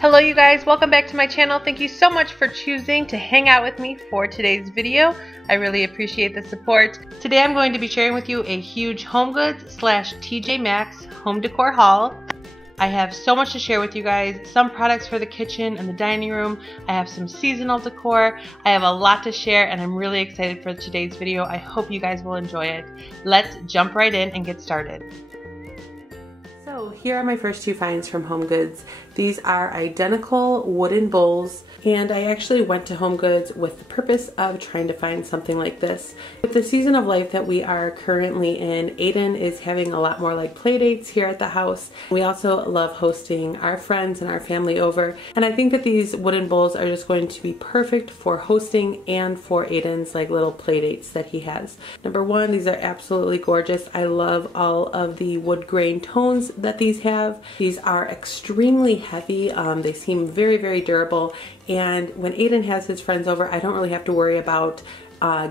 Hello you guys, welcome back to my channel. Thank you so much for choosing to hang out with me for today's video. I really appreciate the support. Today I'm going to be sharing with you a huge HomeGoods / TJ Maxx home decor haul. I have so much to share with you guys, some products for the kitchen and the dining room. I have some seasonal decor. I have a lot to share and I'm really excited for today's video. I hope you guys will enjoy it. Let's jump right in and get started. So here are my first two finds from HomeGoods. These are identical wooden bowls, and I actually went to HomeGoods with the purpose of trying to find something like this. With the season of life that we are currently in, Aiden is having a lot more like play dates here at the house. We also love hosting our friends and our family over, and I think that these wooden bowls are just going to be perfect for hosting and for Aiden's like little play dates that he has. Number one, these are absolutely gorgeous. I love all of the wood grain tones that these have. These are extremely heavy. They seem very, very durable. And when Aiden has his friends over, I don't really have to worry about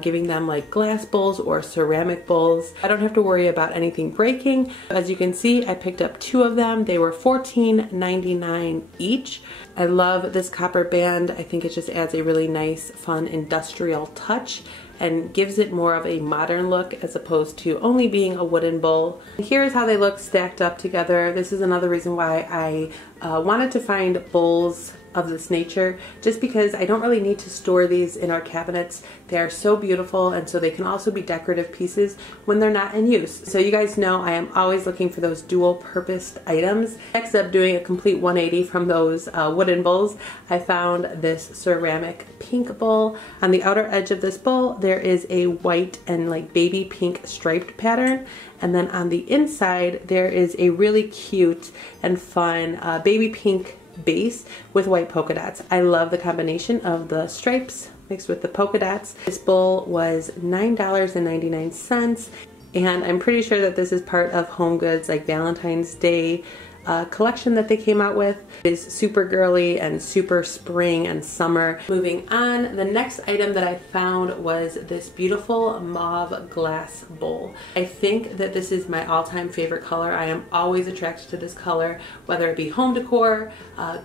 giving them like glass bowls or ceramic bowls. I don't have to worry about anything breaking. As you can see, I picked up two of them. They were $14.99 each. I love this copper band. I think it just adds a really nice, fun industrial touch and gives it more of a modern look as opposed to only being a wooden bowl. Here's how they look stacked up together. This is another reason why I wanted to find bowls of this nature, just because I don't really need to store these in our cabinets. They are so beautiful, and so they can also be decorative pieces when they're not in use. So you guys know I am always looking for those dual purposed items. Next up, doing a complete 180 from those wooden bowls, I found this ceramic pink bowl. On the outer edge of this bowl there is a white and like baby pink striped pattern, and then on the inside there is a really cute and fun baby pink base with white polka dots. I love the combination of the stripes mixed with the polka dots. This bowl was $9.99, and I'm pretty sure that this is part of HomeGoods like Valentine's Day collection that they came out with. It is super girly and super spring and summer. Moving on, the next item that I found was this beautiful mauve glass bowl. I think that this is my all-time favorite color. I am always attracted to this color, whether it be home decor,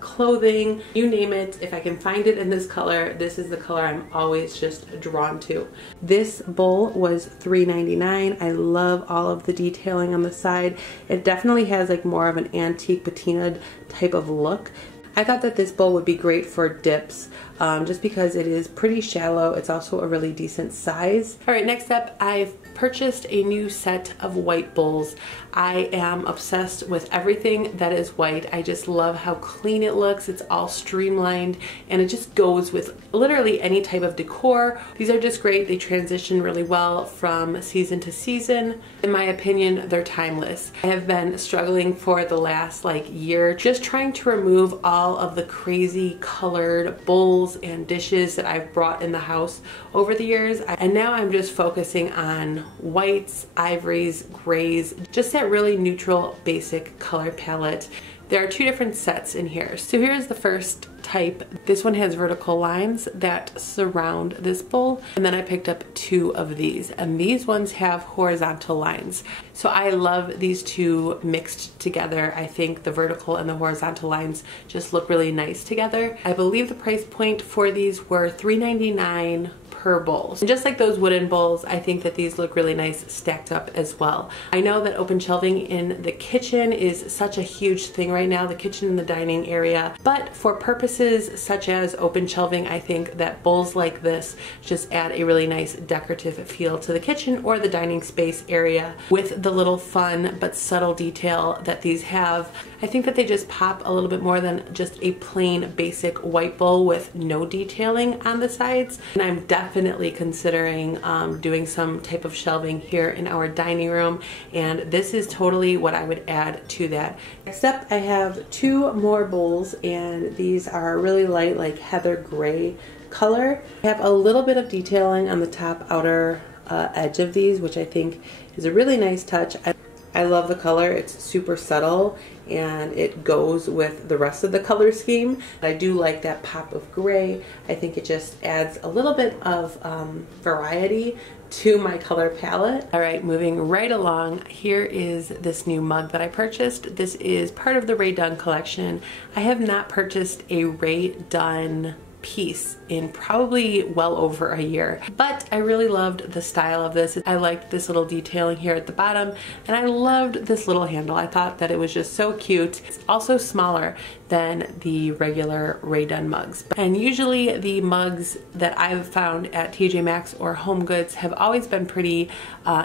clothing, you name it. If I can find it in this color, this is the color I'm always just drawn to. This bowl was $3.99. I love all of the detailing on the side. It definitely has like more of an antique patina type of look. I thought that this bowl would be great for dips, just because it is pretty shallow. It's also a really decent size. All right, next up, I've purchased a new set of white bowls. I am obsessed with everything that is white. I just love how clean it looks. It's all streamlined and it just goes with literally any type of decor. These are just great. They transition really well from season to season. In my opinion, they're timeless. I have been struggling for the last like year just trying to remove all of the crazy colored bowls and dishes that I've brought in the house over the years, and now I'm just focusing on whites, ivories, grays, just that really neutral basic color palette. There are two different sets in here. So here's the first type. This one has vertical lines that surround this bowl, and then I picked up two of these, and these ones have horizontal lines. So I love these two mixed together. I think the vertical and the horizontal lines just look really nice together. I believe the price point for these were $3.99 per bowl. And just like those wooden bowls, I think that these look really nice stacked up as well. I know that open shelving in the kitchen is such a huge thing right now, the kitchen and the dining area, but for purposes such as open shelving, I think that bowls like this just add a really nice decorative feel to the kitchen or the dining space area with the little fun but subtle detail that these have. I think that they just pop a little bit more than just a plain basic white bowl with no detailing on the sides, and I'm definitely considering doing some type of shelving here in our dining room, and this is totally what I would add to that. Next up, I have two more bowls, and these are really light like heather gray color. I have a little bit of detailing on the top outer edge of these, which I think is a really nice touch. I love the color. It's super subtle and it goes with the rest of the color scheme. I do like that pop of gray. I think it just adds a little bit of variety to my color palette. All right, moving right along, here is this new mug that I purchased. This is part of the Rae Dunn collection. I have not purchased a Rae Dunn piece in probably well over a year, but I really loved the style of this. I liked this little detailing here at the bottom, and I loved this little handle. I thought that it was just so cute. It's also smaller than the regular Rae Dunn mugs, and usually the mugs that I've found at TJ Maxx or Home Goods have always been pretty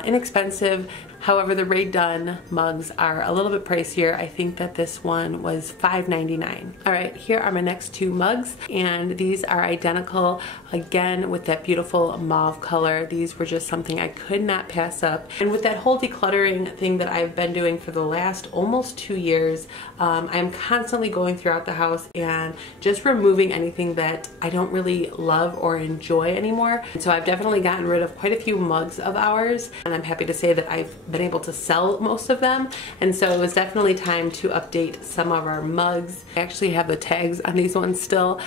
inexpensive. However, the Rae Dunn mugs are a little bit pricier. I think that this one was $5.99. All right, here are my next two mugs, and these are identical, again, with that beautiful mauve color. These were just something I could not pass up. And with that whole decluttering thing that I've been doing for the last almost 2 years, I'm constantly going throughout the house and just removing anything that I don't really love or enjoy anymore. And so I've definitely gotten rid of quite a few mugs of ours, and I'm happy to say that I've been able to sell most of them, and so it was definitely time to update some of our mugs. I actually have the tags on these ones still,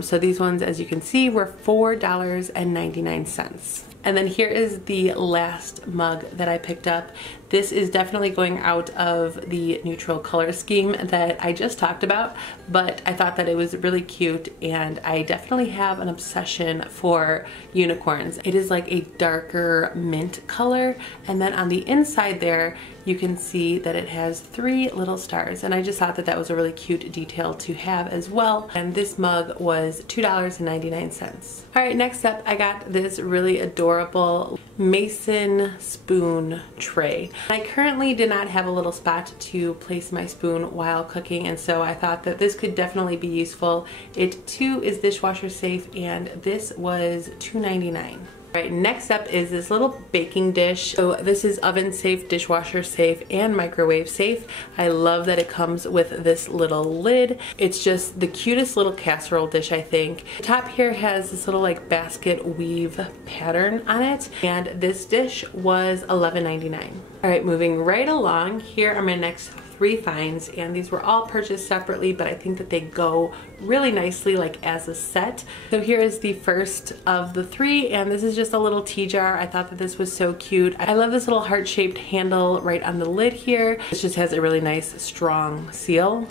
so these ones, as you can see, were $4.99. And then here is the last mug that I picked up. This is definitely going out of the neutral color scheme that I just talked about, but I thought that it was really cute, and I definitely have an obsession for unicorns. It is like a darker mint color, and then on the inside there you can see that it has 3 little stars, and I just thought that that was a really cute detail to have as well. And this mug was $2.99. All right, next up I got this really adorable mason spoon tray. I currently did not have a little spot to place my spoon while cooking, and so I thought that this could definitely be useful. It too is dishwasher safe, and this was $2.99. Right, next up is this little baking dish. So this is oven safe, dishwasher safe, and microwave safe. I love that it comes with this little lid. It's just the cutest little casserole dish, I think. The top here has this little like basket weave pattern on it, and this dish was $11.99. All right, moving right along, here are my next 3 finds, and these were all purchased separately, but I think that they go really nicely like as a set. So here is the first of the 3, and this is just a little tea jar. I thought that this was so cute. I love this little heart-shaped handle right on the lid here. This just has a really nice strong seal.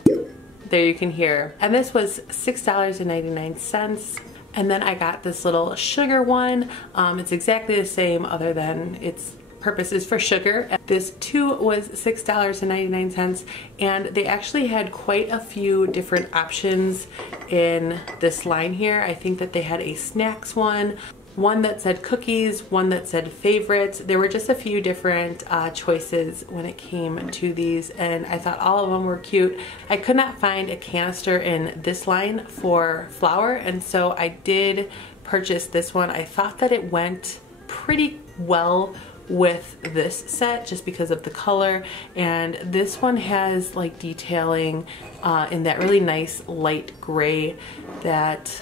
There you can hear. And this was $6.99. And then I got this little sugar one. It's exactly the same other than its purpose is for sugar. This too was $6.99, and they actually had quite a few different options in this line here. I think that they had a snacks one that said cookies, one that said favorites. There were just a few different choices when it came to these, and I thought all of them were cute. I could not find a canister in this line for flour, and so I did purchase this one. I thought that it went pretty well with this set just because of the color, and this one has like detailing in that really nice light gray that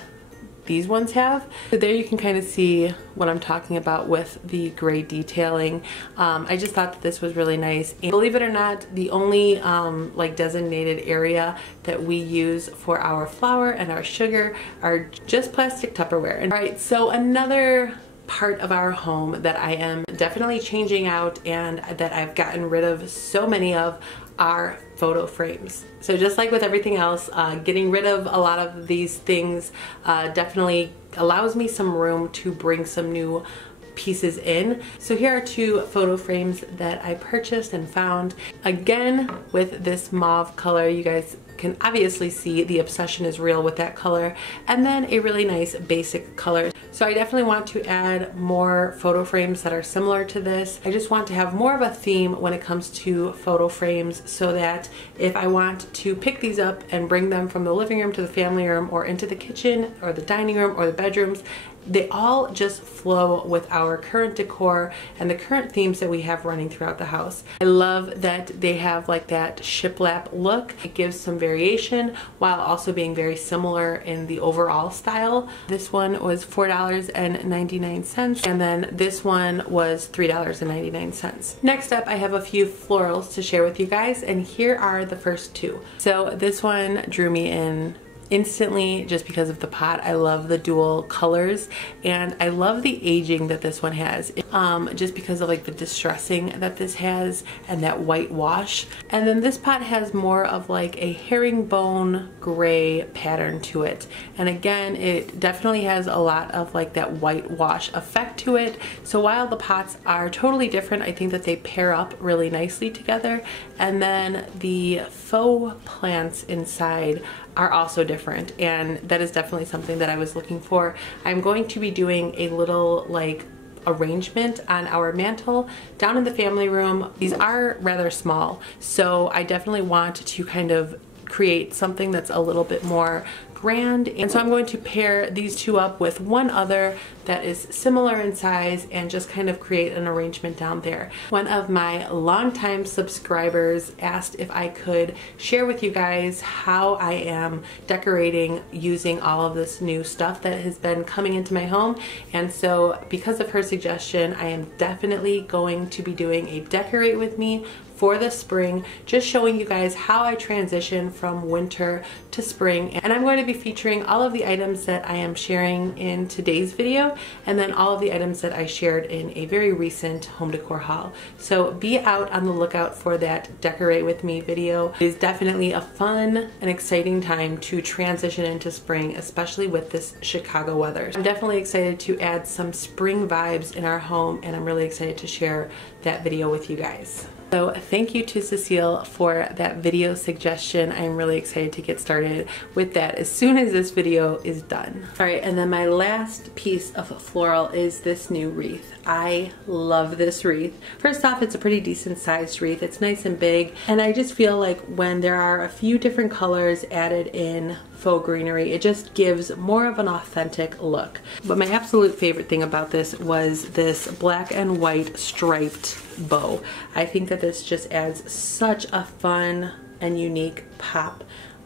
these ones have. So there you can kind of see what I'm talking about with the gray detailing. I just thought that this was really nice, and believe it or not, the only like designated area that we use for our flour and our sugar are just plastic Tupperware. And all right, so another part of our home that I am definitely changing out and that I've gotten rid of so many of are photo frames. So just like with everything else, getting rid of a lot of these things definitely allows me some room to bring some new pieces in. So here are 2 photo frames that I purchased and found. Again, with this mauve color, you guys can obviously see the obsession is real with that color, and then a really nice basic color. So I definitely want to add more photo frames that are similar to this. I just want to have more of a theme when it comes to photo frames, so that if I want to pick these up and bring them from the living room to the family room or into the kitchen or the dining room or the bedrooms, they all just flow with our current decor and the current themes that we have running throughout the house. I love that they have like that shiplap look. It gives some very variation while also being very similar in the overall style. This one was $4.99, and then this one was $3.99. Next up, I have a few florals to share with you guys, and here are the first two. So this one drew me in instantly just because of the pot. I love the dual colors, and I love the aging that this one has, just because of like the distressing that this has and that white wash. And then this pot has more of like a herringbone gray pattern to it, and again it definitely has a lot of like that white wash effect to it. So while the pots are totally different, I think that they pair up really nicely together. And then the faux plants inside are also different, and that is definitely something that I was looking for. I'm going to be doing a little like arrangement on our mantle down in the family room. These are rather small, so I definitely want to kind of create something that's a little bit more grand, and so I'm going to pair these two up with one other that is similar in size and just kind of create an arrangement down there. One of my longtime subscribers asked if I could share with you guys how I am decorating using all of this new stuff that has been coming into my home, and so because of her suggestion, I am definitely going to be doing a decorate with me for the spring, just showing you guys how I transition from winter to spring. And I'm going to be featuring all of the items that I am sharing in today's video, and then all of the items that I shared in a very recent home decor haul. So be out on the lookout for that decorate with me video. It is definitely a fun and exciting time to transition into spring, especially with this Chicago weather. I'm definitely excited to add some spring vibes in our home, and I'm really excited to share that video with you guys. So thank you to Cecile for that video suggestion. I'm really excited to get started with that as soon as this video is done. All right, and then my last piece of floral is this new wreath. I love this wreath. First off, it's a pretty decent sized wreath. It's nice and big, and I just feel like when there are a few different colors added in faux greenery, it just gives more of an authentic look. But my absolute favorite thing about this was this black and white striped bow. I think that this just adds such a fun and unique pop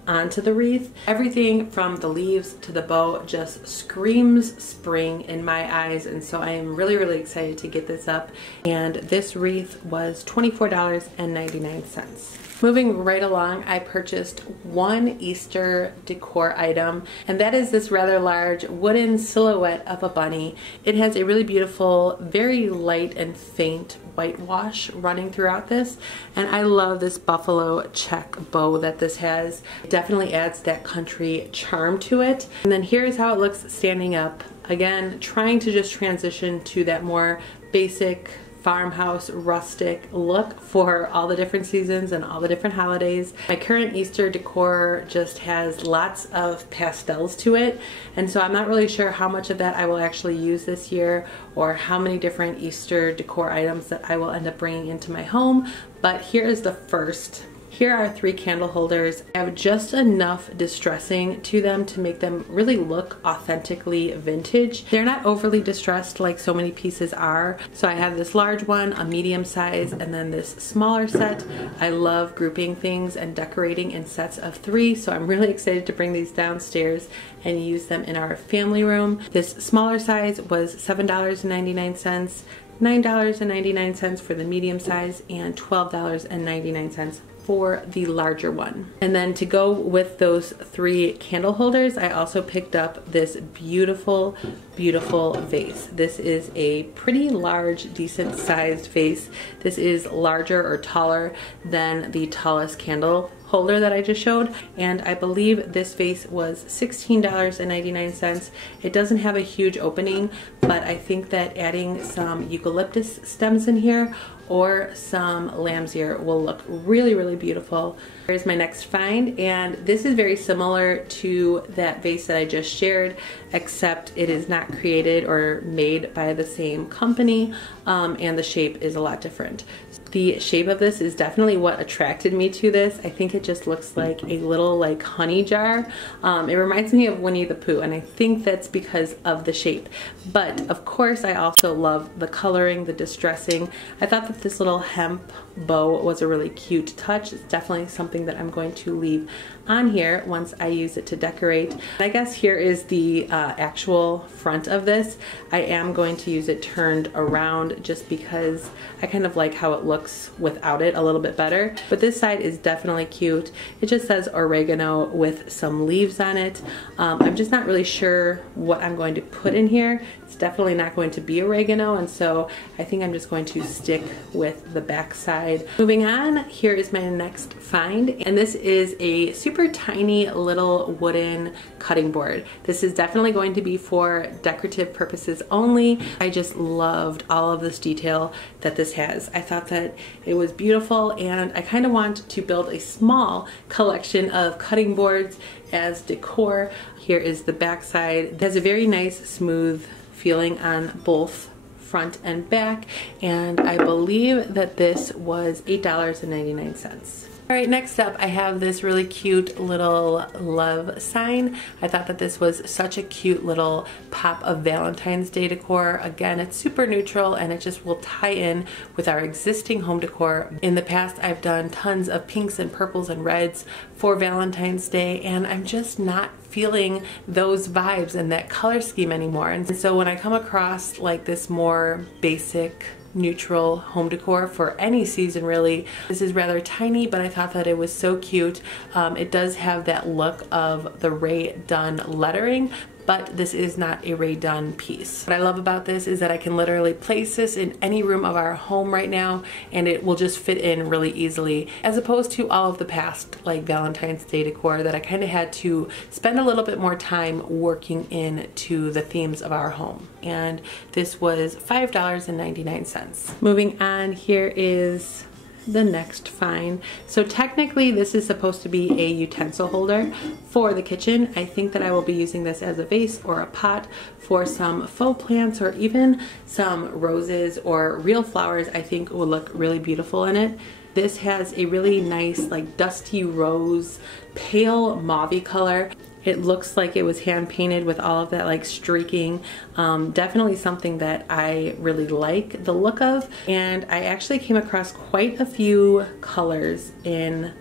onto the wreath. Everything from the leaves to the bow just screams spring in my eyes, and so I am really excited to get this up. And this wreath was $24.99. Moving right along, I purchased one Easter decor item, and that is this rather large wooden silhouette of a bunny. It has a really beautiful, very light and faint whitewash running throughout this, and I love this buffalo check bow that this has. It definitely adds that country charm to it. And then here's how it looks standing up. Again, trying to just transition to that more basic farmhouse rustic look for all the different seasons and all the different holidays. My current Easter decor just has lots of pastels to it, and so I'm not really sure how much of that I will actually use this year or how many different Easter decor items that I will end up bringing into my home, but here is the first. Here are 3 candle holders. I have just enough distressing to them to make them really look authentically vintage. They're not overly distressed like so many pieces are. So I have this large one, a medium size, and then this smaller set. I love grouping things and decorating in sets of 3, so I'm really excited to bring these downstairs and use them in our family room. This smaller size was $7.99, $9.99 for the medium size, and $12.99 for the larger one. And then to go with those 3 candle holders, I also picked up this beautiful vase. This is a pretty large, decent sized vase. This is larger or taller than the tallest candle holder that I just showed, and I believe this vase was $16.99. It doesn't have a huge opening, but I think that adding some eucalyptus stems in here or some lamb's ear will look really beautiful. Here's my next find, and this is very similar to that vase that I just shared, except it is not created or made by the same company, and the shape is a lot different. The shape of this is definitely what attracted me to this. I think it just looks like a little like honey jar. It reminds me of Winnie the Pooh, and I think that's because of the shape. But of course I also love the coloring, the distressing. I thought that thought this little hemp bow was a really cute touch. It's definitely something that I'm going to leave on here once I use it to decorate. I guess here is the actual front of this. I am going to use it turned around just because I kind of like how it looks without it a little bit better. But this side is definitely cute. It just says oregano with some leaves on it. I'm just not really sure what I'm going to put in here. It's definitely not going to be oregano, and so I think I'm just going to stick with the back side. Moving on, here is my next find, and this is a super tiny little wooden cutting board. This is definitely going to be for decorative purposes only. I just loved all of this detail that this has. I thought that it was beautiful, and I kind of want to build a small collection of cutting boards as decor. Here is the back side. It has a very nice smooth feeling on both front and back, and I believe that this was $8.99. All right, next up I have this really cute little love sign. I thought that this was such a cute little pop of Valentine's Day decor. Again, it's super neutral and it just will tie in with our existing home decor. In the past, I've done tons of pinks and purples and reds for Valentine's Day, and I'm just not feeling those vibes and that color scheme anymore. And so when I come across like this more basic neutral home decor for any season really, this is rather tiny, but I thought that it was so cute. It does have that look of the Rae Dunn lettering, but this is not a Rae Dunn piece. What I love about this is that I can literally place this in any room of our home right now and it will just fit in really easily, as opposed to all of the past like Valentine's Day decor that I kind of had to spend a little bit more time working into the themes of our home. And this was $5.99. Moving on, here is the next find. So technically this is supposed to be a utensil holder for the kitchen. I think that I will be using this as a vase or a pot for some faux plants or even some roses or real flowers. I think will look really beautiful in it. This has a really nice like dusty rose, pale mauve color. It looks like it was hand painted with all of that like streaking. Definitely something that I really like the look of. And I actually came across quite a few colors in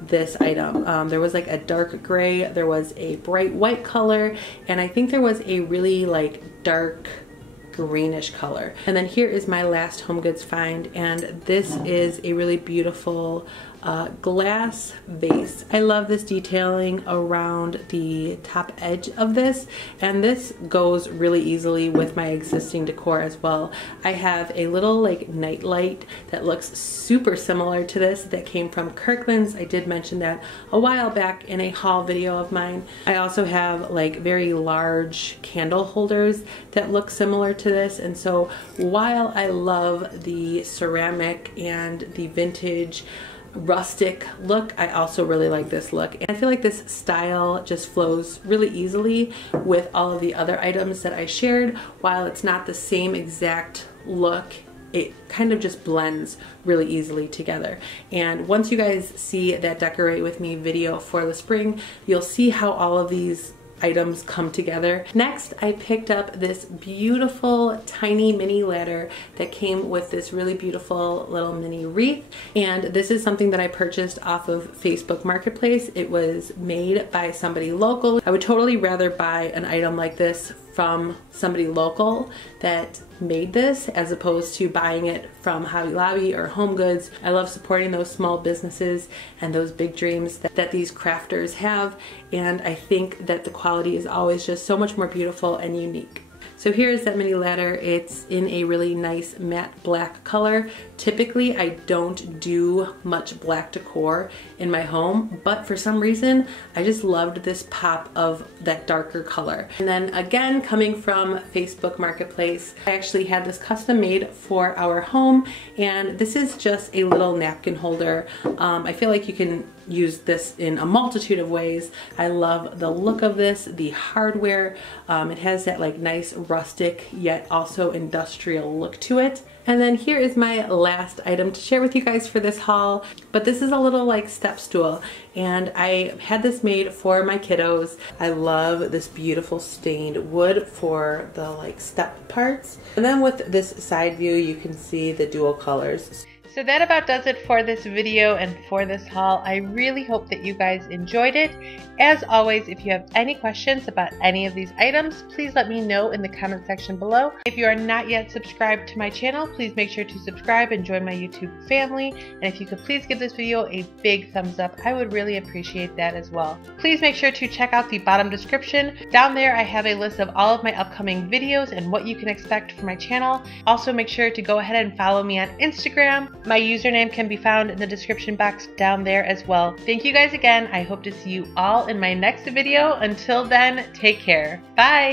this item. There was like a dark gray, there was a bright white color, and I think there was a really like dark greenish color. And then here is my last home goods find, and this is a really beautiful glass vase. I love this detailing around the top edge of this, and this goes really easily with my existing decor as well. I have a little like night light that looks super similar to this that came from Kirkland's. I did mention that a while back in a haul video of mine. I also have like very large candle holders that look similar to this, and so while I love the ceramic and the vintage rustic look, I also really like this look, and I feel like this style just flows really easily with all of the other items that I shared. While it's not the same exact look, it kind of just blends really easily together. And once you guys see that Decorate With Me video for the spring, you'll see how all of these items come together. Next, I picked up this beautiful tiny mini ladder that came with this really beautiful little mini wreath, and this is something that I purchased off of Facebook Marketplace. It was made by somebody local. I would totally rather buy an item like this from somebody local that made this as opposed to buying it from Hobby Lobby or Home Goods. I love supporting those small businesses and those big dreams that these crafters have, and I think that the quality is always just so much more beautiful and unique. So here's that mini ladder. It's in a really nice matte black color. Typically, I don't do much black decor in my home, but for some reason, I just loved this pop of that darker color. And then again, coming from Facebook Marketplace, I actually had this custom made for our home, and this is just a little napkin holder. I feel like you can use this in a multitude of ways. I love the look of this, the hardware. It has that like nice rustic yet also industrial look to it. And then here is my last item to share with you guys for this haul, but this is a little like step stool, and I had this made for my kiddos. I love this beautiful stained wood for the like step parts. And then with this side view, you can see the dual colors. So that about does it for this video and for this haul. I really hope that you guys enjoyed it. As always, if you have any questions about any of these items, please let me know in the comment section below. If you are not yet subscribed to my channel, please make sure to subscribe and join my YouTube family. And if you could please give this video a big thumbs up, I would really appreciate that as well. Please make sure to check out the bottom description. Down there I have a list of all of my upcoming videos and what you can expect from my channel. Also make sure to go ahead and follow me on Instagram. My username can be found in the description box down there as well. Thank you guys again. I hope to see you all in my next video. Until then, take care. Bye!